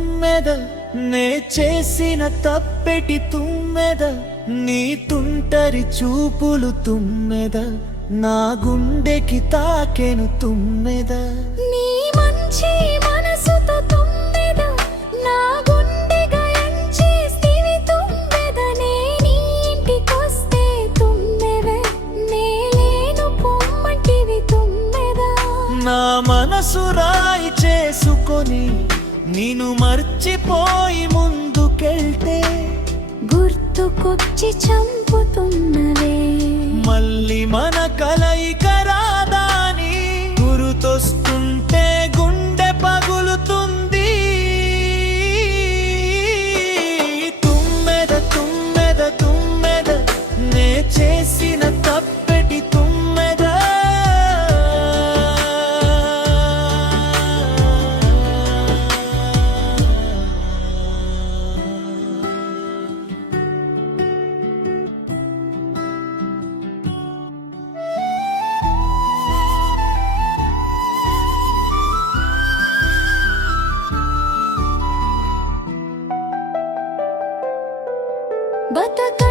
తుమ్మెద, నే చేసిన తప్పెటి తుమ్మెద, నీ తుంటరి చూపులు తుమ్మెద, నా గుండెకి తాకెను తుమ్మెద. నీ మంచి మనసుతో తుమ్మెద, నా గుండె గాయించేస్తివి తుమ్మెద. నే నీ ఇంటికొస్తే తుమ్మెద, నేలేను పొమ్మంటివి తుమ్మెద. నా మనసు రాయి చేసుకొని నిన్ను మర్చిపోయి ముందుకెళ్తే గుర్తుకొచ్చి చంపుతున్నవే. మళ్ళీ మన కలయిక రాదాని గుర్తొస్తుంటే గుండె పగులుతుంది. తుమ్మెద తుమ్మెద తుమ్మెద, నే చేసిన తప్పెటి తుమ్మెద. బతక